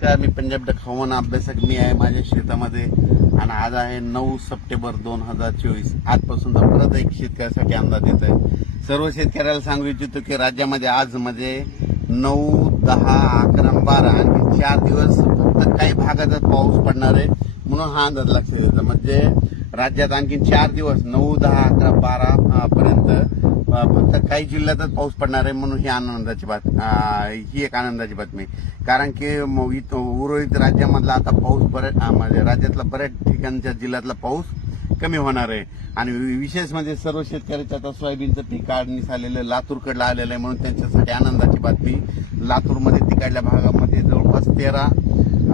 नमस्कार मी पंजाब डक हवामान अभ्यासक. मी आहे माझ्या शेतामध्ये आणि आज आहे नऊ सप्टेंबर दोन हजार चोवीस. आजपासून तर परत एक शेतकऱ्यासाठी अंदाज येत आहे. सर्व शेतकऱ्याला सांगू इच्छितो की राज्यामध्ये आज म्हणजे नऊ दहा अकरा बारा आणि चार दिवस फक्त काही भागातच पाऊस पडणार आहे म्हणून हा अंदाज लक्षात येतो. म्हणजे राज्यात आणखी चार दिवस नऊ दहा अकरा बारा पर्यंत फक्त काही जिल्ह्यातच पाऊस पडणार आहे म्हणून ही आनंदाची बात ही एक आनंदाची बातमी. कारण की इथं उर्वरित राज्यामधला आता पाऊस बऱ्याच म्हणजे राज्यातला बऱ्याच ठिकाणच्या जिल्ह्यातला पाऊस कमी होणार आहे. आणि विशेष म्हणजे सर्व शेतकऱ्याचं आता सोयाबीनचं पीक काढणीस आलेलं लातूरकडलं आलेलं आहे म्हणून त्यांच्यासाठी आनंदाची बातमी. लातूरमध्ये तिकडल्या भागामध्ये जवळपास तेरा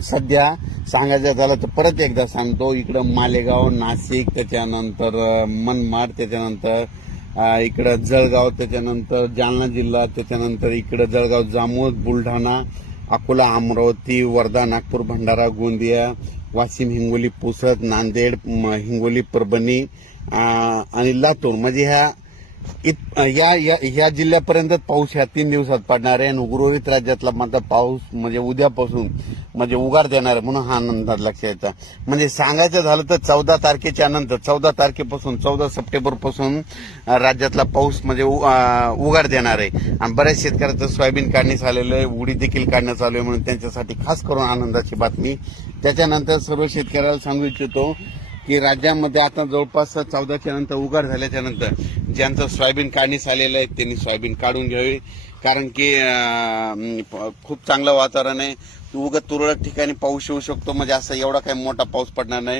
सध्या सांगायचं झालं तर परत एकदा सांगतो इकडं मालेगाव नाशिक त्याच्यानंतर मनमाड त्याच्यानंतर इकडं जळगाव त्याच्यानंतर जालना जिल्हा त्याच्यानंतर इकडं जळगाव जामोद बुलढाणा अकोला अमरावती वर्धा नागपूर भंडारा गोंदिया वाशिम हिंगोली पुसद नांदेड म, हिंगोली परभणी आणि लातूर. म्हणजे ह्या इत- या या ह्या जिल्ह्यापर्यंत पाऊस ह्या तीन दिवसात पडणार आहे आणि उर्वरित राज्यातला मात्र पाऊस म्हणजे उद्यापासून म्हणजे उगार देणार आहे म्हणून हा आनंदात लक्षात यायचा म्हणजे सांगायचं झालं तर चौदा तारखेच्या नंतर चौदा तारखेपासून चौदा सप्टेंबरपासून राज्यातला पाऊस म्हणजे उ- उगार देणार आहे. आणि बऱ्याच शेतकऱ्याचं सोयाबीन काढण्यास आलेलं आहे उडी देखील काढण्यात चालू आहे म्हणून त्यांच्यासाठी खास करून आनंदाची बातमी. त्याच्यानंतर सर्व शेतकऱ्याला सांगू इच्छितो की राज्यामध्ये आता जवळपास चौदाच्या नंतर उगार झाल्याच्यानंतर ज्यांचं सोयाबीन काढणीस आलेलं आहे त्यांनी सोयाबीन काढून घ्यावी. कारण की खूप चांगलं वातावरण आहे. उगत तुरळक ठिकाणी पाऊस येऊ शकतो. म्हणजे असं एवढा काही मोठा पाऊस पडणार नाही.